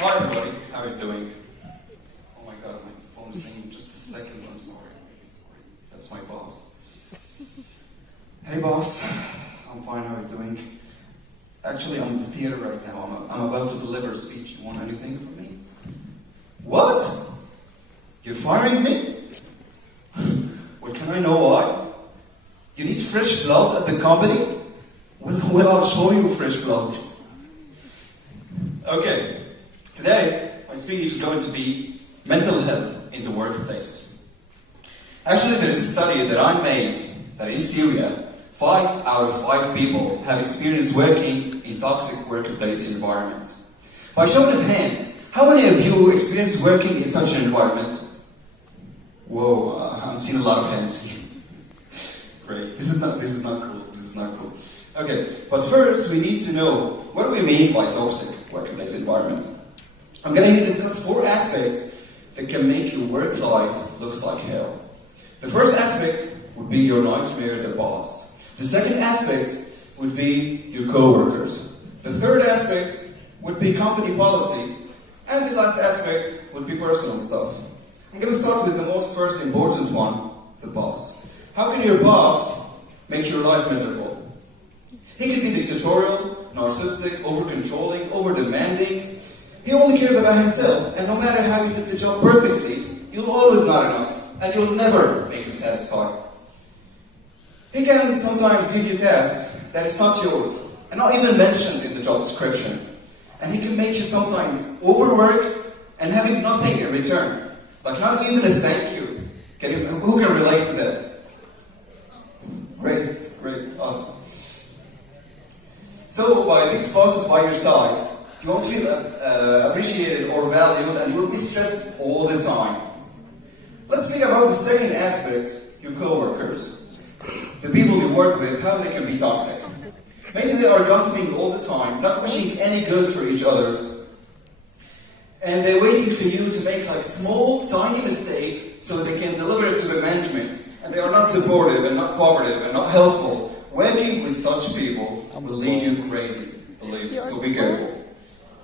Hi everybody, how are you doing? Oh my god, my phone's ringing. Just a second, I'm sorry. That's my boss. Hey boss, I'm fine, how are you doing? Actually, I'm in the theater right now. I'm about to deliver a speech. You want anything from me? What? You're firing me? Well, can I know why? You need fresh blood at the company? Well, I'll show you fresh blood. Okay, today my speech is going to be mental health in the workplace. Actually, there is a study that I made that in Syria, 5 out of 5 people have experienced working in toxic workplace environments. By show of hands, how many of you experienced working in such an environment? Whoa, I'm seeing a lot of hands here. Great. This is not cool. Okay, but first we need to know what do we mean by toxic workplace environment. I'm going to discuss 4 aspects that can make your work life looks like hell. The first aspect would be your nightmare, the boss. The second aspect would be your co-workers. The third aspect would be company policy. And the last aspect would be personal stuff. I'm going to start with the most first important one, the boss. How can your boss make your life miserable? He could be dictatorial, narcissistic, over-controlling, over-demanding. He only cares about himself, and no matter how you did the job perfectly, you'll always not enough, and you'll never make him satisfied. He can sometimes give you tasks that is not yours, and not even mentioned in the job description. And he can make you sometimes overwork and having nothing in return. Like not even a thank you. Who can relate to that? Great, awesome. So by these bosses by your side, you won't feel appreciated or valued, and you will be stressed all the time. Let's speak about the second aspect, your co-workers. The people you work with, how they can be toxic. Maybe they are gossiping all the time, not wishing any good for each other. And they're waiting for you to make like small, tiny mistake so they can deliver it to the management. And they are not supportive and not cooperative and not helpful. Working with such people will lead you crazy, believe me, so be careful.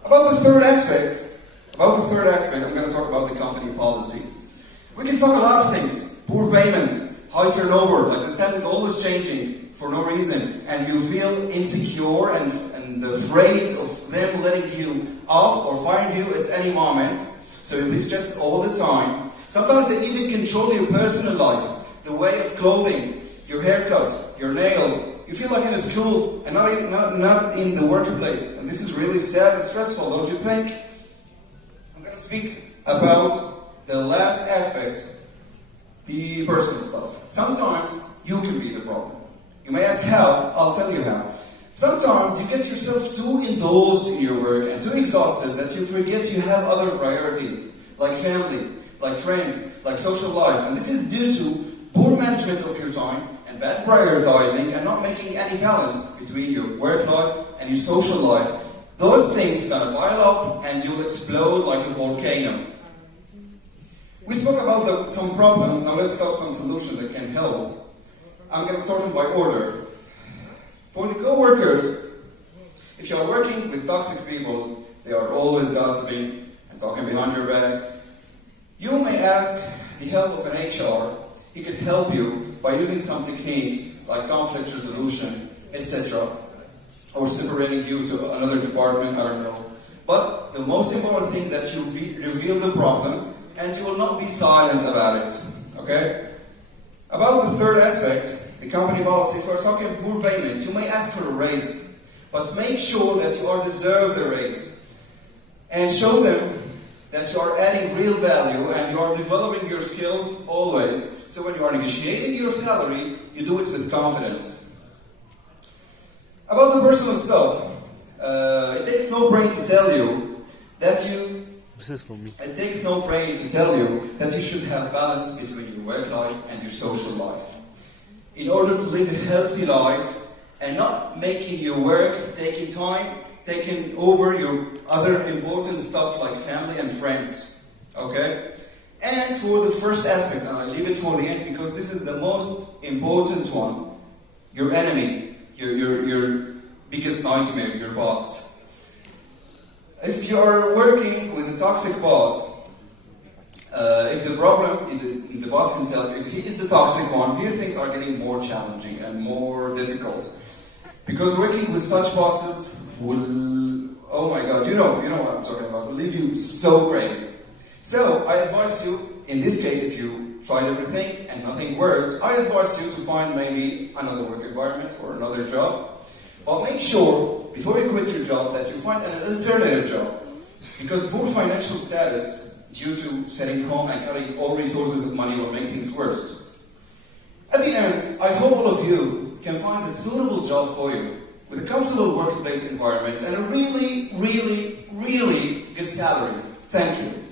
About the third aspect, I'm going to talk about the company policy. We can talk a lot of things. Poor payment, high turnover, like the staff is always changing for no reason, and you feel insecure and afraid of them letting you off or firing you at any moment, so you'll be stressed all the time. Sometimes they even control your personal life, the way of clothing, your haircut, your nails. You feel like in a school and not in the workplace, and this is really sad and stressful, don't you think? I'm going to speak about the last aspect, the personal stuff. Sometimes you can be the problem. You may ask how, I'll tell you how. Sometimes you get yourself too indulged in your work and too exhausted that you forget you have other priorities, like family, like friends, like social life. And this is due to poor management of your time and bad prioritizing and not making any balance between your work life and your social life. Those things gonna pile up and you'll explode like a volcano. We spoke about some problems, now let's talk some solutions that can help. I'm going to start by order. For the co-workers, if you are working with toxic people, they are always gossiping and talking behind your back. You may ask the help of an HR. He could help you by using some techniques like conflict resolution, etc. Or separating you to another department, I don't know. But the most important thing that you reveal the problem and you will not be silent about it. Okay? About the third aspect, the company policy, for talking poor payment, you may ask for a raise, but make sure that you are deserve the raise. And show them that you are adding real value and you are developing your skills always. So when you are negotiating your salary, you do it with confidence. About the personal stuff, it takes no brain to tell you that It takes no brain to tell you that you should have balance between your work life and your social life. In order to live a healthy life and not making your work taking over your other important stuff like family and friends. Okay? And for the first aspect, and I leave it for the end because this is the most important one. Your enemy, your biggest nightmare, your boss. If you're working with a toxic boss, if the problem is in the boss himself, if he is the toxic one, here things are getting more challenging and more difficult. Because working with such bosses will, oh my god, you know what I'm talking about, will leave you so crazy. So, I advise you, in this case, if you tried everything and nothing worked, I advise you to find maybe another work environment or another job. But make sure, before you quit your job, that you find an alternative job. Because poor financial status, due to sitting home and cutting all resources of money, will make things worse. At the end, I hope all of you can find a suitable job for you, with a comfortable workplace environment and a really, really, really good salary. Thank you.